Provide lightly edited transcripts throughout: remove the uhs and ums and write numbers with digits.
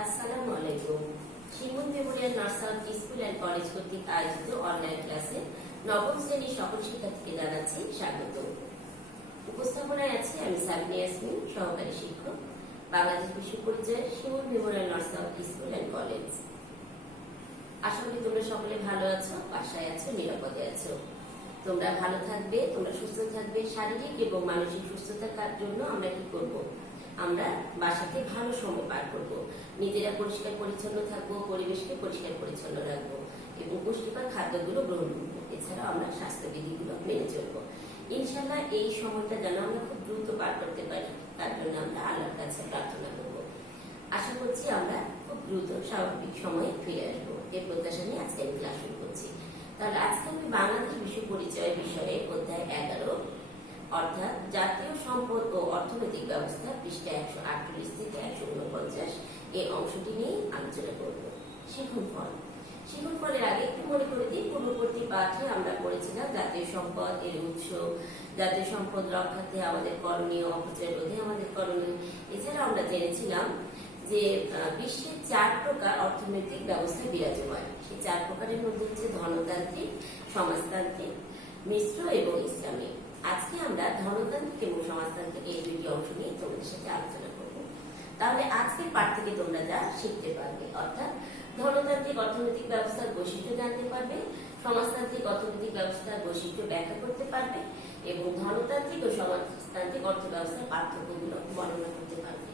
আসসালামু আলাইকুম। Shimul memorial nursery school and college কর্তৃক আয়োজিত অনলাইন ক্লাসে নবম শ্রেণীর সকল শিক্ষার্থীকে জানাচ্ছি স্বাগত। উপস্থাপনায় আছি আমি সাবিনা ইয়াসমিন, সহকারী শিক্ষক, বাংলাদেশ বিশ্ব পরিচয়, Shimul memorial nursery school and college. আশা করি তোমরা সকলে ভালো আছো, বাসায় আছো, নিরাপদে আছো। তোমরা ভালো থাকবে, তোমরা সুস্থ থাকবে। শারীরিক এবং মানসিক সুস্থতার জন্য আমরা কি করব? আমরা বাসাতে ভালো সময় পার করব, নিজেরা পরিষ্কার পরিচ্ছন্ন থাকবো, পরিবেশকে পরিষ্কার পরিচ্ছন্ন রাখবো এবং পুষ্টিকর খাদ্যগুলো গ্রহণ করবো। এছাড়াও আমরা স্বাস্থ্যবিধিগুলো মেনে চলবো। ইনশাল্লাহ এই সময়টা যেন আমরা খুব দ্রুত পার করতে পারি, তার জন্য আমরা আল্লাহর কাছে প্রার্থনা করবো। আশা করছি আমরা খুব দ্রুত স্বাভাবিক সময়ে ফিরে আসবো। এই প্রত্যাশা নিয়ে আজকে আমি ক্লাস শুরু করছি। তাহলে আজকে আমি বাংলাদেশ বিশ্ব পরিচয় বিষয়ে অধ্যায় 11 অর্থাৎ জাতীয় সম্পদ ও অর্থনৈতিক ব্যবস্থা পৃষ্ঠা 148 থেকে 149 এই অংশটি নিয়ে আলোচনা করব। শিখন ফলের আগে একটু মনে করে দিই, পূর্ববর্তী পাঠে আমরা পড়েছিলাম জাতীয় সম্পদ এর উৎস, জাতীয় সম্পদ রক্ষাতে আমাদের করণীয়, অপচয় রোধে আমাদের করণীয়। এছাড়া আমরা জেনেছিলাম যে বিশ্বের 4 প্রকার অর্থনৈতিক ব্যবস্থা বিরাজমান। সেই 4 প্রকারের মধ্যে হচ্ছে ধনতান্ত্রিক, সমাজতান্ত্রিক, মিশ্র এবং ইসলামিক। আজকে আমরা ধনতান্ত্রিক এবং সমাজতান্ত্রিক এই দুটি অংশ নিয়ে তোমাদের সাথে আলোচনা করব। তাহলে আজকের পাঠ থেকে তোমরা যা শিখতে পারবে, অর্থাৎ ধনতান্ত্রিক অর্থনৈতিক ব্যবস্থার বৈশিষ্ট্য জানতে পারবে, সমাজতান্ত্রিক অর্থনৈতিক ব্যবস্থার বৈশিষ্ট্য ব্যাখ্যা করতে পারবে এবং ধনতান্ত্রিক ও সমাজতান্ত্রিক অর্থ ব্যবস্থার পার্থক্যগুলো বর্ণনা করতে পারবে।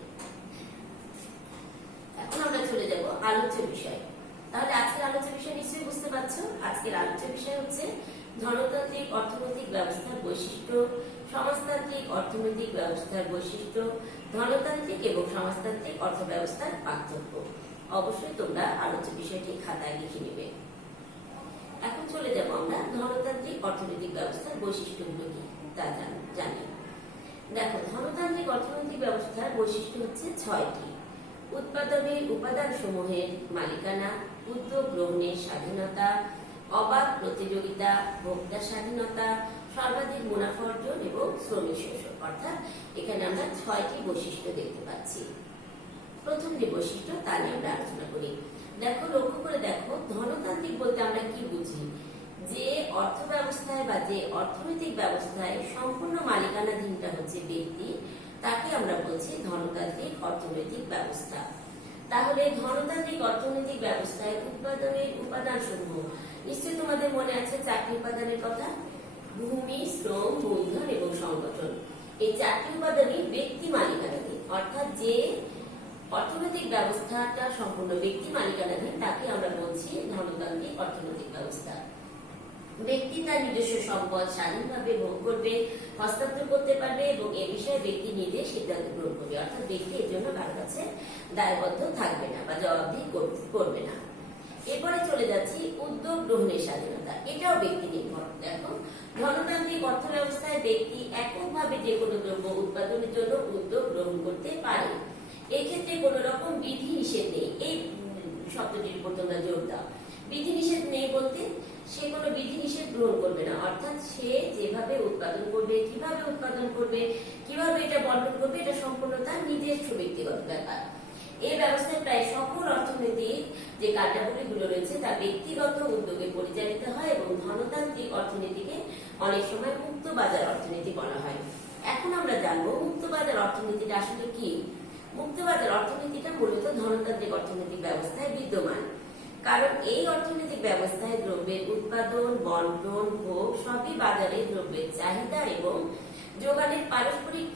এখন আমরা চলে যাব আলোচ্য বিষয়। তাহলে আজকের আলোচ্য বিষয় নিশ্চয়ই বুঝতে পারছো। আজকের আলোচ্য বিষয় হচ্ছে ধনতান্ত্রিক অর্থনৈতিক ব্যবস্থার বৈশিষ্ট্য, সমাজতান্ত্রিক অর্থনৈতিক ব্যবস্থার বৈশিষ্ট্য, ধনতান্ত্রিক এবং সমাজতান্ত্রিক অর্থ ব্যবস্থার পার্থক্য। অবশ্যই তোমরা আলোচ্য বিষয়টি খাতায় লিখে নেবে। এখন চলে যাব আমরা ধনতান্ত্রিক অর্থনৈতিক ব্যবস্থার বৈশিষ্ট্যগুলো কি তা জানি। দেখো, ধনতান্ত্রিক অর্থনৈতিক ব্যবস্থার বৈশিষ্ট্য হচ্ছে 6টি। উৎপাদনের উপাদান সমূহের মালিকানা, উদ্যোগ গ্রহণের স্বাধীনতা, অবাধ প্রতিযোগিতা, ভোক্তা স্বাধীনতা, সর্বাধিক মুনাফা অর্জন এবং শ্রমিক শোষণ। অর্থাৎ এখানে আমরা 6টি বৈশিষ্ট্য দেখতে পাচ্ছি। প্রথম যে বৈশিষ্ট্য তা নিয়ে আমরা আলোচনা করি। দেখো, লক্ষ্য করে দেখো, ধনতান্ত্রিক বলতে আমরা কি বুঝি? যে অর্থ ব্যবস্থায় বা যে অর্থনৈতিক ব্যবস্থায় সম্পূর্ণ মালিকানাধীনটা হচ্ছে ব্যক্তি, তাকে আমরা বলছি ধনতান্ত্রিক অর্থনৈতিক ব্যবস্থা। তাহলে ধনতান্ত্রিক অর্থনৈতিক ব্যবস্থায় উৎপাদনের উপাদান সমূহ, নিশ্চয়ই তোমাদের মনে আছে 4টি উপাদানের কথা, ভূমি, শ্রম, মূলধন এবং সংগঠন। এই 4টি উপাদানই ব্যক্তি মালিকানাধীন, অর্থাৎ যে অর্থনৈতিক ব্যবস্থাটা সম্পূর্ণ ব্যক্তি মালিকানাধীন তাকে আমরা বলছি ধনতান্ত্রিক অর্থনৈতিক ব্যবস্থা। ব্যক্তি তার নিজস্ব সম্পদ স্বাধীনভাবে ভোগ করবে, হস্তান্তর করতে পারবে এবং এ বিষয়ে ব্যক্তি নিজে সিদ্ধান্ত গ্রহণ করবে। অর্থাৎ ব্যক্তি এর জন্য কারো কাছে দায়বদ্ধ থাকবে না বা জবাবদিহি করবে না। এরপরে চলে যাচ্ছি উদ্যোগ গ্রহণের স্বাধীনতা। এটাও ব্যক্তি নির্ভর। দেখো, ধনতান্ত্রিক অর্থ ব্যবস্থায় ব্যক্তি এককভাবে যে কোনো দ্রব্য উৎপাদনের জন্য উদ্যোগ গ্রহণ করতে পারে। এক্ষেত্রে কোন রকম বিধি নিষেধ নেই। এই শব্দটির উপর তোমরা জোর দাও। বিধি নিষেধ নেই বলতে সে কোনো বিধি নিষেধ গ্রহণ করবে না, অর্থাৎ সে যেভাবে উৎপাদন করবে, কিভাবে উৎপাদন করবে, কিভাবে এটা বন্টন করবে, এটা সম্পূর্ণ তার নিজস্ব ব্যক্তিগত ব্যাপার। এই ব্যবস্থায় প্রায় সকল অর্থনৈতিক যে কার্যাবলীগুলো রয়েছে তা ব্যক্তিগত উদ্যোগে পরিচালিত হয় এবং ধনতান্ত্রিক অর্থনীতিকে অনেক সময় মুক্ত বাজার অর্থনীতি বলা হয়। এখন আমরা জানবো মুক্ত বাজার অর্থনীতিটা আসলে কি। মুক্তবাজার অর্থনীতিটা মূলত ধনতান্ত্রিক অর্থনৈতিক ব্যবস্থায় বিদ্যমান, কারণ এই অর্থনৈতিক ব্যবস্থায় দ্রব্যের উৎপাদন, বন্টন, ভোগ সবই বাজারে দ্রব্যের চাহিদা এবং যোগানের পারস্পরিক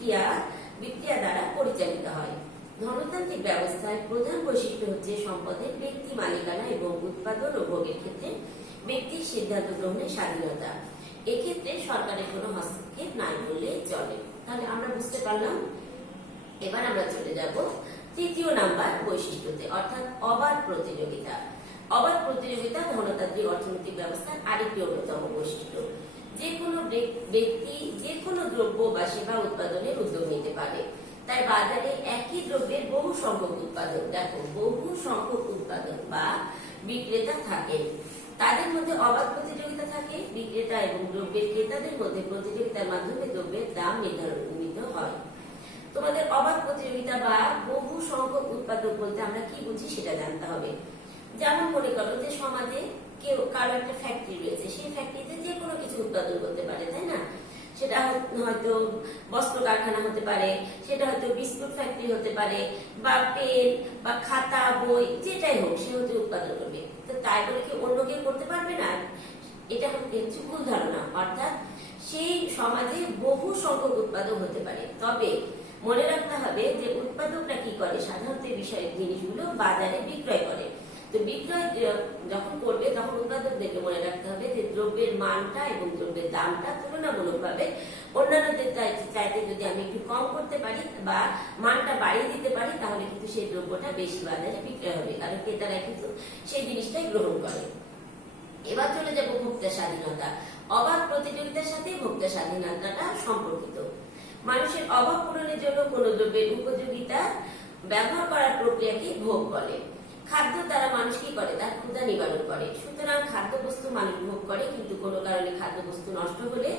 বিক্রিয়া দ্বারা পরিচালিত হয়। ধনতান্ত্রিক ব্যবস্থায় প্রধান বৈশিষ্ট্য হচ্ছে সম্পদের ব্যক্তি মালিকানা এবং উৎপাদন ও ভোগের ক্ষেত্রে ব্যক্তির সিদ্ধান্ত গ্রহণের স্বাধীনতা। এক্ষেত্রে সরকারের কোনো হস্তক্ষেপ নাই বললে চলে। তাহলে আমরা বুঝতে পারলাম। এবার আমরা চলে যাব 3য় নাম্বার বৈশিষ্ট্যতে, অর্থাৎ অবাধ প্রতিযোগিতা। অবাধ প্রতিযোগিতা ধনতান্ত্রিক অর্থনৈতিক ব্যবস্থার আরেকটি অন্যতম বৈশিষ্ট্য। যে কোনো ব্যক্তি যে কোনো দ্রব্য বা সেবা উৎপাদনের উদ্যোগ নিতে পারে। তাই বাজারে একই দ্রব্যের বহু সংখ্যক উৎপাদন, দেখো বহু সংখ্যক উৎপাদন বা বিক্রেতা থাকে, তাদের মধ্যে অবাধ প্রতিযোগিতা থাকে। বিক্রেতা এবং দ্রব্যের ক্রেতাদের মধ্যে প্রতিযোগিতার মাধ্যমে দ্রব্যের দাম নির্ধারিত হয়। তোমাদের অবাধ প্রতিযোগিতা বা বহু সংখ্যক উৎপাদক বলতে আমরা কি বুঝি সেটা জানতে হবে। যেমন মনে করো যে সমাজে কেউ কারো একটা ফ্যাক্টরি রয়েছে, সেই ফ্যাক্টরিতে যে কোনো কিছু উৎপাদন করতে পারে, তাই না? সেটা হয়তো বস্ত্র কারখানা হতে পারে, সেটা হয়তো বিস্কুট ফ্যাক্টরি হতে পারে, বা পেন বা খাতা বই যেটাই হোক সে হয়তো উৎপাদন করবে। তো তাই বলে কি অন্য কেউ করতে পারবে না? এটা হচ্ছে ভুল ধারণা। অর্থাৎ সেই সমাজে বহু সংখ্যক উৎপাদক হতে পারে, তবে মনে রাখতে হবে যে উৎপাদকরা কি করে, সাধারণত এই বিষয়ের জিনিসগুলো বাজারে বিক্রয় করে। তো বিক্রয় যখন করবে তখন উৎপাদকদেরকে মনে রাখতে হবে যে দ্রব্যের মানটা এবং দ্রব্যের দামটা তুলনামূলকভাবে অন্যান্যদের চাইতে যদি আমি একটু কম করতে পারি বা মানটা বাড়িয়ে দিতে পারি, তাহলে কিন্তু সেই দ্রব্যটা বেশি বাজারে বিক্রয় হবে, কারণ ক্রেতারা কিন্তু সেই জিনিসটাই গ্রহণ করে। এবার চলে যাব ভোক্তা স্বাধীনতা। অবাধ প্রতিযোগিতার সাথে ভোক্তা স্বাধীনতাটা সম্পর্কিত। মানুষের অভাব পূরণের জন্য কোন দ্রব্যের উপযোগিতা ব্যবহার করার প্রক্রিয়াকে ভোগ বলে। খাদ্য দ্বারা মানুষ কি করে, তার ক্ষুধা নিবারণ করে। সুতরাং খাদ্যবস্তু মানুষ ভোগ করে, কিন্তু কোনো কারণে খাদ্যবস্তু নষ্ট হলে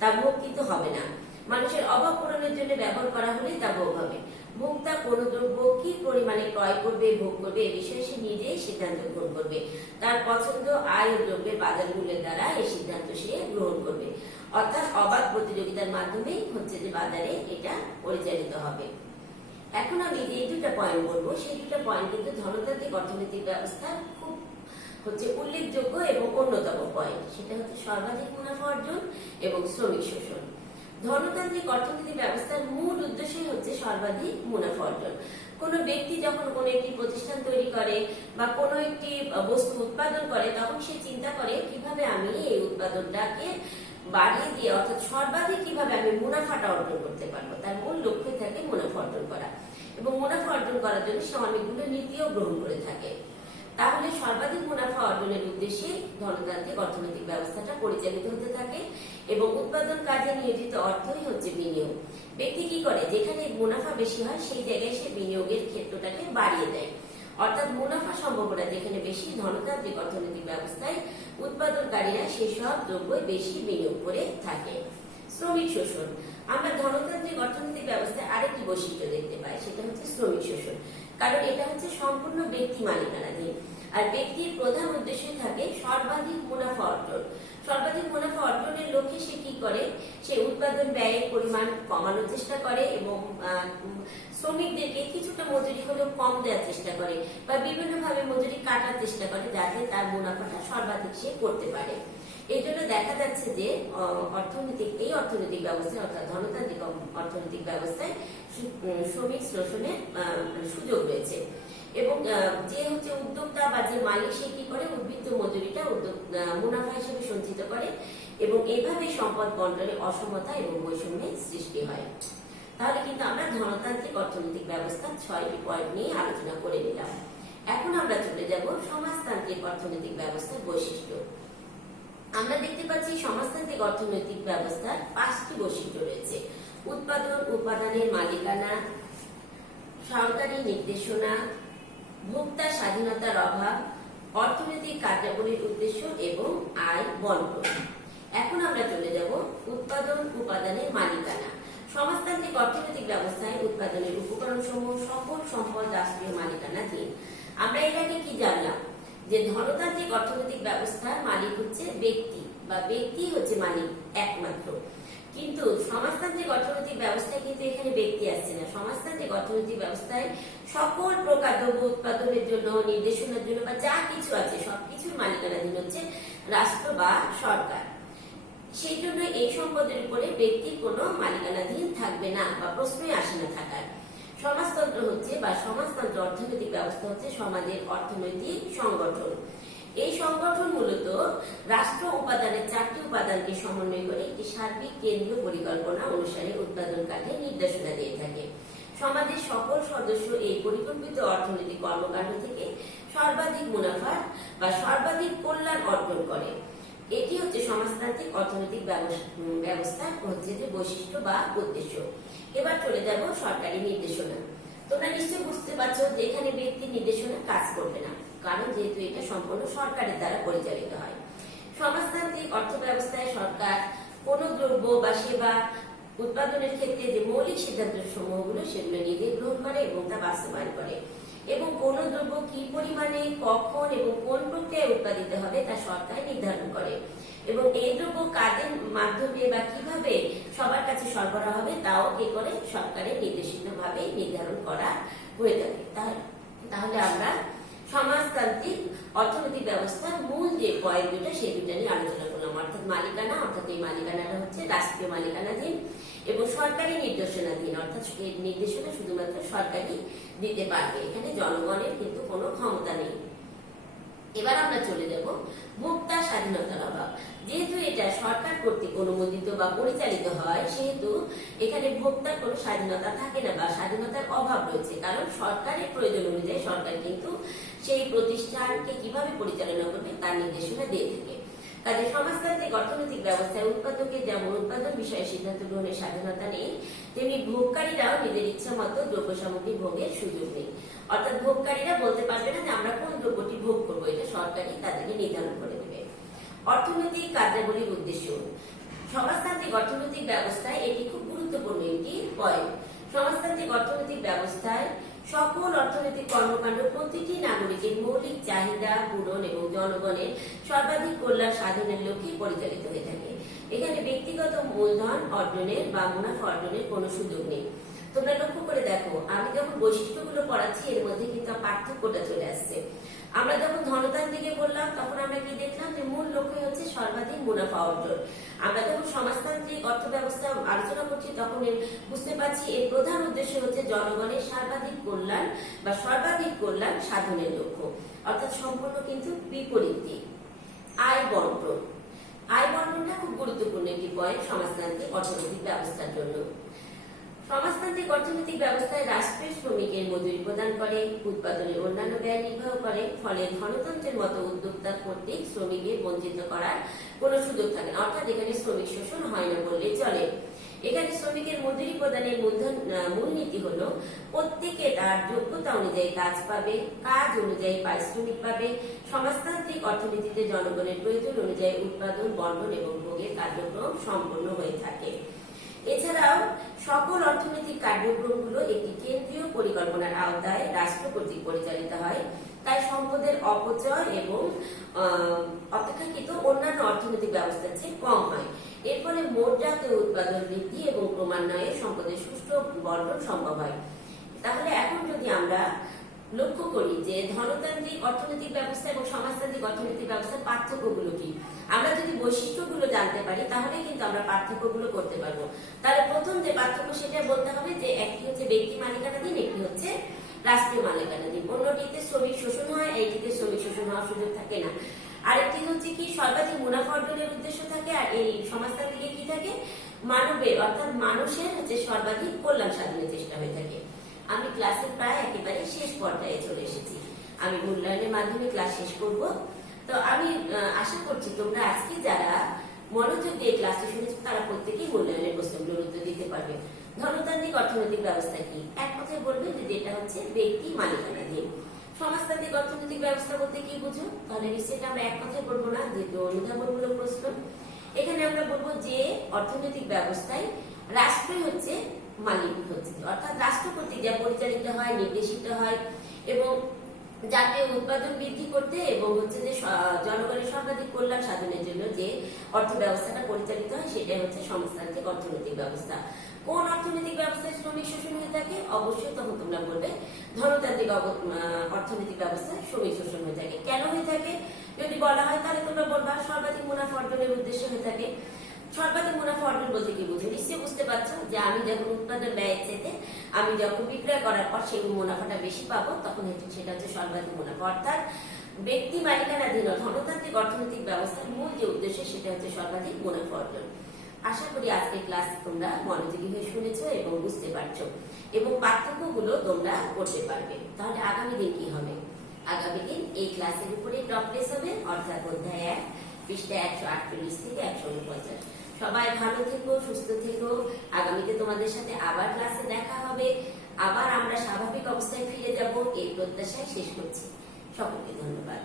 তা ভোগ কিন্তু হবে না। মানুষের অভাব পূরণের জন্য ব্যবহার করা হলে তা ভোগ হবে। ভোক্তা কোন দ্রব্য কি পরিমাণে ক্রয় করবে, ভোগ করবে, এ বিষয়ে সে নিজেই সিদ্ধান্ত গ্রহণ করবে। তার পছন্দ, আয় ও দ্রব্যের বাজার মূল্যের দ্বারা এই সিদ্ধান্ত সে গ্রহণ করবে। অর্থাৎ অবাধ প্রতিযোগিতার মাধ্যমেই হচ্ছে যে বাজারে এটা পরিচালিত হবে। এখন আমি যে দুটা পয়েন্ট বলবো, সেই দুটা পয়েন্ট কিন্তু ধনতান্ত্রিক অর্থনৈতিক ব্যবস্থার খুব হচ্ছে উল্লেখযোগ্য এবং অন্যতম পয়েন্ট। সেটা হচ্ছে সর্বাধিক মুনাফা অর্জন এবং শ্রমিক শোষণ। ধনতান্ত্রিক অর্থনৈতিক ব্যবস্থার মূল উদ্দেশ্যই হচ্ছে সর্বাধিক মুনাফা অর্জন। কোনো ব্যক্তি যখন কোনো একটি প্রতিষ্ঠান তৈরি করে বা কোনো একটি বস্তু উৎপাদন করে, তখন সে চিন্তা করে কিভাবে আমি এই উৎপাদনটাকে বাড়িয়ে দিয়ে অর্থাৎ সর্বাধিক কিভাবে আমি মুনাফাটা অর্জন করতে পারবো। তার মূল লক্ষ্য থাকে মুনাফা অর্জন করা, এবং মুনাফা অর্জন করার জন্য সে অনেকগুলো নীতিও গ্রহণ করে থাকে। তাহলে সর্বাধিক মুনাফা অর্জনের উদ্দেশ্যে ধনতান্ত্রিক অর্থনৈতিক ব্যবস্থাটা পরিচালিত হতে থাকে, এবং উৎপাদন কাজে নিয়োজিত অর্থই হচ্ছে বিনিয়োগ। ব্যক্তি কি করে, যেখানে মুনাফা বেশি হয় সেই জায়গায় সে বিনিয়োগের ক্ষেত্রটাকে বাড়িয়ে দেয়। অর্থাৎ মুনাফা সম্ভাবনা যেখানে বেশি, ধনতান্ত্রিক অর্থনৈতিক ব্যবস্থায় উৎপাদনকারীরা সেসব দ্রব্য বেশি বিনিয়োগ করে থাকে। শ্রমিক শোষণ। আমরা ধনতান্ত্রিক অর্থনৈতিক ব্যবস্থায় আরেকটি বৈশিষ্ট্য দেখতে পাই, সেটা হচ্ছে শ্রমিক শোষণ। কারণ এটা হচ্ছে সম্পূর্ণ ব্যক্তি মালিকানাধীন, আর ব্যক্তির প্রধান উদ্দেশ্য থাকে সর্বাধিক মুনাফা অর্জন। সর্বাধিক মুনাফা অর্জনের লক্ষ্যে সে কি করে, সে উৎপাদন ব্যয়ের পরিমাণ কমানোর চেষ্টা করে এবং শ্রমিকদেরকে কিছুটা মজুরি হলেও কম দেওয়ার চেষ্টা করে, বা বিভিন্ন ভাবে মজুরি কাটার চেষ্টা করে, যাতে তার মুনাফাটা সর্বাধিক সে করতে পারে। এই জন্য দেখা যাচ্ছে যে এই অর্থনৈতিক ব্যবস্থায় অর্থাৎ ধনতান্ত্রিক অর্থনৈতিক ব্যবস্থায় শ্রমিক শোষণের সুযোগ রয়েছে। এবং যে হচ্ছে উদ্যোক্তা বা যে মালিক, সে কি করে, উদ্বৃত্ত মজুরিটা মুনাফা হিসেবে সঞ্চিত করে, এবং এইভাবে সম্পদ বন্টনে অসমতা এবং বৈষম্যের সৃষ্টি হয়। তাহলে কিন্তু আমরা ধনতান্ত্রিক অর্থনৈতিক ব্যবস্থার 6টি পয়েন্ট নিয়ে আলোচনা করে নিলাম। এখন আমরা চলে যাব সমাজতান্ত্রিক অর্থনৈতিক ব্যবস্থার বৈশিষ্ট্য। আমরা দেখতে পাচ্ছি সমাজতান্ত্রিক অর্থনৈতিক ব্যবস্থার 5টি বৈশিষ্ট্য রয়েছে। উৎপাদন উপাদানের মালিকানা, সরকারি নির্দেশনা, ভোক্তা স্বাধীনতার অভাব, অর্থনৈতিক কার্যাবলীর উদ্দেশ্য এবং আয় বন্টন। এখন আমরা চলে যাব উৎপাদন উপাদানের মালিকানা। সমাজতান্ত্রিক অর্থনৈতিক ব্যবস্থায় উৎপাদনের উপকরণ সমূহ সকল সম্পদ রাষ্ট্রীয় মালিকানাধীন। আমরা এর আগে কি জানলাম, যে ধনতান্ত্রিক অর্থনৈতিক ব্যবস্থার মালিক হচ্ছে ব্যক্তি, বা ব্যক্তি হচ্ছে মালিক একমাত্র। কিন্তু সমাজতান্ত্রিক অর্থনৈতিক ব্যবস্থায় কিন্তু এখানে ব্যক্তি আসছে না। সমাজতান্ত্রিক অর্থনৈতিক ব্যবস্থায় সকল প্রকার দ্রব্য উৎপাদনের জন্য, নির্দেশনার জন্য বা যা কিছু আছে সবকিছুর মালিকানাধীন হচ্ছে রাষ্ট্র বা সরকার। সেই জন্য এই সম্পদের উপরে ব্যক্তির কোনো মালিকানাধীন থাকবে না, বা প্রশ্নই আসে না থাকার। সমাজতন্ত্র হচ্ছে বা সমাজতন্ত্র অর্থনৈতিক ব্যবস্থা হচ্ছে সমাজের অর্থনৈতিক সংগঠন। এই সংগঠন মূলত রাষ্ট্র উপাদানের 4টি উপাদানকে সমন্বয় করে একটি সার্বিক কেন্দ্রীয় পরিকল্পনা অনুসারে উৎপাদন কাজে নির্দেশনা দিয়ে থাকে। সমাজের সকল সদস্য এই পরিকল্পিত অর্থনৈতিক কর্মকাণ্ড থেকে সর্বাধিক মুনাফা বা সর্বাধিক কল্যাণ অর্জন করে। এটি হচ্ছে সমাজতান্ত্রিক অর্থনৈতিক ব্যবস্থার হচ্ছে যে বৈশিষ্ট্য বা উদ্দেশ্য। এবার চলে যাব সরকারি নির্দেশনা। তোমরা নিশ্চয়ই বুঝতে পারছো যে এখানে ব্যক্তির নির্দেশনা কাজ করবে না, কারণ যেহেতু এটা সম্পূর্ণ সরকারের দ্বারা পরিচালিত হয়। সমাজতান্ত্রিক অর্থ ব্যবস্থায় সরকার কোন দ্রব্য বা সেবা উৎপাদনের ক্ষেত্রে যে মৌলিক সিদ্ধান্ত সমূহগুলো সেগুলো নিজে গ্রহণ করে এবং তা বাস্তবায়ন করে। এবং কোন দ্রব্য কি পরিমাণে, কখন এবং কোন প্রক্রিয়ায় উৎপাদিত হবে তা সরকার নির্ধারণ করে এবং এই দ্রব্য কাদের মাধ্যমে বা কিভাবে সবার কাছে সরবরাহ হবে তাও কি করে সরকারের নির্দেশিতভাবে নির্ধারণ করা হয়ে থাকে। তাহলে আমরা সমাজতান্ত্রিক অর্থনৈতিক ব্যবস্থার মূল যে পয়েন্ট দুটো সেই দুটো নিয়ে আলোচনা করলাম, অর্থাৎ মালিকানা, অর্থাৎ এই মালিকানাটা হচ্ছে রাষ্ট্রীয় মালিকানাধীন এবং সরকারি নির্দেশনাধীন, অর্থাৎ এই নির্দেশনা শুধুমাত্র সরকারই দিতে পারবে, এখানে জনগণের কিন্তু কোনো ক্ষমতা নেই। এবার আমরা চলে যাব ভোক্তা স্বাধীনতার অভাব। যেহেতু এটা সরকার কর্তৃক অনুমোদিত বা পরিচালিত হয় সেহেতু এখানে ভোক্তার কোনো স্বাধীনতা থাকে না বা স্বাধীনতার অভাব রয়েছে, কারণ সরকারের প্রয়োজন অনুযায়ী সরকার কিন্তু সেই প্রতিষ্ঠানকে কিভাবে পরিচালনা করবে তার নির্দেশনা দিয়ে থাকে। কাজে সমাজতান্ত্রিক অর্থনৈতিক ব্যবস্থায় উৎপাদকের যেমন উৎপাদন বিষয়ে সিদ্ধান্ত গ্রহণের স্বাধীনতা নেই, তেমনি ভোগকারীরাও নিজের ইচ্ছা মতো দ্রব্য সামগ্রী ভোগের সুযোগ নেই। অর্থাৎ ভোগকারীরা বলতে পারবে না যে আমরা কোন দ্রব্যটি ভোগ করবো, এটা সরকারই তাদেরকে নির্ধারণ করে দেবে। অর্থনৈতিক কার্যাবলীর উদ্দেশ্য। সমাজতান্ত্রিক অর্থনৈতিক ব্যবস্থায় এটি খুব গুরুত্বপূর্ণ একটি পয়েন্ট। সমাজতান্ত্রিক অর্থনৈতিক ব্যবস্থায় সকল অর্থনৈতিক কর্মকাণ্ড প্রতিটি নাগরিকের মৌলিক চাহিদা পূরণ এবং জনগণের সর্বাধিক কল্যাণ সাধনের লক্ষ্যে পরিচালিত হয়ে থাকে। এখানে ব্যক্তিগত মূলধন অর্জনের বা মুনাফা অর্জনের কোনো সুযোগ নেই। তোমরা লক্ষ্য করে দেখো, আমি যখন বৈশিষ্ট্যগুলো পড়াচ্ছি এর মধ্যে কিন্তু পার্থক্যটা চলে আসছে। আমরা যখন ধনতান্ত্রিকে বললাম তখন আমরা কি দেখলাম যে মূল লক্ষ্য হচ্ছে সর্বাধিক মুনাফা অর্জন। আমরা যখন সমাজতান্ত্রিক অর্থ ব্যবস্থা আলোচনা করছি তখন বুঝতে পারছি এর প্রধান উদ্দেশ্য হচ্ছে জনগণের সর্বাধিক কল্যাণ বা সর্বাধিক কল্যাণ সাধনের লক্ষ্য, অর্থাৎ সম্পূর্ণ কিন্তু বিপরীত। আয় বন্টন। আয় বন্টনটা খুব গুরুত্বপূর্ণ একটি পয়েন্ট সমাজতান্ত্রিক অর্থনৈতিক ব্যবস্থার জন্য। সমাজতান্ত্রিক অর্থনৈতিক ব্যবস্থায় রাষ্ট্রের শ্রমিকের মজুরি প্রদান করে, উৎপাদনের অন্যান্য ব্যয় নির্বাহ করে, ফলে ধনতন্ত্রের মতো উদ্যোক্তা কর্তৃক শ্রমিকের বঞ্চিত করার কোনো সুযোগ থাকে না, অর্থাৎ এখানে শ্রমিক শোষণ হয় না বললেই চলে। এখানে শ্রমিকের মজুরি প্রদানের মূলনীতি হলো প্রত্যেকে তার যোগ্যতা অনুযায়ী কাজ পাবে, কাজ অনুযায়ী পারিশ্রমিক পাবে। সমাজতান্ত্রিক অর্থনীতিতে জনগণের প্রয়োজন অনুযায়ী উৎপাদন, বন্টন এবং ভোগের কার্যক্রম সম্পন্ন হয়ে থাকে। এছাড়াও সকল অর্থনৈতিক কার্যক্রমগুলো একটি কেন্দ্রীয় পরিকল্পনার আওতায় রাষ্ট্র কর্তৃক পরিচালিত হয়, তাই সম্পদের অপচয় এবং অপেক্ষাকৃত অন্যান্য অর্থনৈতিক ব্যবস্থার চেয়ে কম হয়। এর ফলে মোট জাতীয় উৎপাদন বৃদ্ধি এবং ক্রমান্বয়ে সম্পদের সুষ্ঠু বন্টন সম্ভব হয়। তাহলে এখন যদি আমরা লক্ষ্য করি যে ধনতান্ত্রিক অর্থনৈতিক ব্যবস্থা এবং সমাজতান্ত্রিক অর্থনৈতিক ব্যবস্থার পার্থক্যগুলো কি, আমরা যদি বৈশিষ্ট্যগুলো জানতে পারি তাহলে কিন্তু আমরা পার্থক্যগুলো করতে পারবো। তাহলে প্রথম যে পার্থক্য সেটা বলতে হবে যে একটি হচ্ছে ব্যক্তি মালিকানাধীন, একটি হচ্ছে রাষ্ট্রীয় মালিকানাধীন। অন্যটিতে শ্রমিক শোষণ হয়, এইটিতে শ্রমিক শোষণ হওয়ার সুযোগ থাকে না। আরেকটি হচ্ছে কি সর্বাধিক মুনাফা অর্জনের উদ্দেশ্য থাকে, আর এই সমাজতান্ত্রিকে কি থাকে মানবের অর্থাৎ মানুষের হচ্ছে সর্বাধিক কল্যাণ সাধনের চেষ্টা হয়ে থাকে। আমি ক্লাসের প্রায় একেবারে শেষ পর্যায়ে চলে এসেছি, আমি মূল্যায়নের মাধ্যমে ক্লাস শেষ করব। তো আমি আশা করছি তোমরা আজকে যারা মনোযোগ দিয়ে ক্লাসটি শুনেছো তারা প্রত্যেকেই মূল্যায়নের প্রশ্নগুলোর উত্তর দিতে পারবে। ধনতান্ত্রিক অর্থনৈতিক ব্যবস্থা কি, এক কথায় বলবে যে এটা হচ্ছে ব্যক্তি মালিকানাধীন। সমাজতান্ত্রিক অর্থনৈতিক ব্যবস্থা বলতে কি বুঝো, তাহলে নিশ্চয়ই আমরা এক কথায় বলবো না, যেহেতু অনুধাবনমূলক প্রশ্ন। এখানে আমরা বলবো যে অর্থনৈতিক ব্যবস্থায় রাষ্ট্রই হচ্ছে মালিক হচ্ছে, অর্থাৎ রাষ্ট্র কর্তৃক যা পরিচালিত হয়, নির্দেশিত হয় এবং জাতীয় উৎপাদন বৃদ্ধি করতে এবং হচ্ছে যে জনগণের সর্বাধিক কল্যাণ সাধনের জন্য যে অর্থ ব্যবস্থাটা পরিচালিত হয় সেটাই হচ্ছে সমাজতান্ত্রিক অর্থনৈতিক ব্যবস্থা। কোন অর্থনৈতিক ব্যবস্থায় শ্রমিক শোষণ হয়ে থাকে, অবশ্যই তখন তোমরা বলবে ধনতান্ত্রিক অর্থনৈতিক ব্যবস্থায় শ্রমিক শোষণ হয়ে থাকে। কেন হয়ে থাকে যদি বলা হয় তাহলে তোমরা বলবা সর্বাধিক মুনাফা অর্জনের উদ্দেশ্যে হয়ে থাকে। সর্বাধিক মুনাফা অর্জন বলতে কি বুঝো, নিশ্চয়ই বুঝতে পারছো যে আমি যখন উৎপাদন ব্যয়ের চাইতে আমি যখন বিক্রয় করার পর সেই মুনাফাটা বেশি পাবো তখন সেটা হচ্ছে সর্বাধিক মুনাফা। অর্থাৎ ব্যক্তি মালিকানাধীন ধনতান্ত্রিক অর্থনৈতিক ব্যবস্থার মূল যে উদ্দেশ্য সেটা হচ্ছে সর্বাধিক মুনাফা অর্জন। আশা করি আজকের ক্লাস তোমরা মনোযোগী হয়ে শুনেছো এবং বুঝতে পারছো এবং পার্থক্যগুলো তোমরা করতে পারবে। তাহলে আগামী দিন কি হবে, আগামী দিন এই ক্লাসের উপরে টপলেস হবে, অর্থাৎ অধ্যায় 1 পৃষ্ঠা 148 থেকে 149। সবাই ভালো থেকো, সুস্থ থেকো। আগামীতে তোমাদের সাথে আবার ক্লাসে দেখা হবে, আবার আমরা স্বাভাবিক অবস্থায় ফিরে যাব এই প্রত্যাশায় শেষ করছি। সকলকে ধন্যবাদ।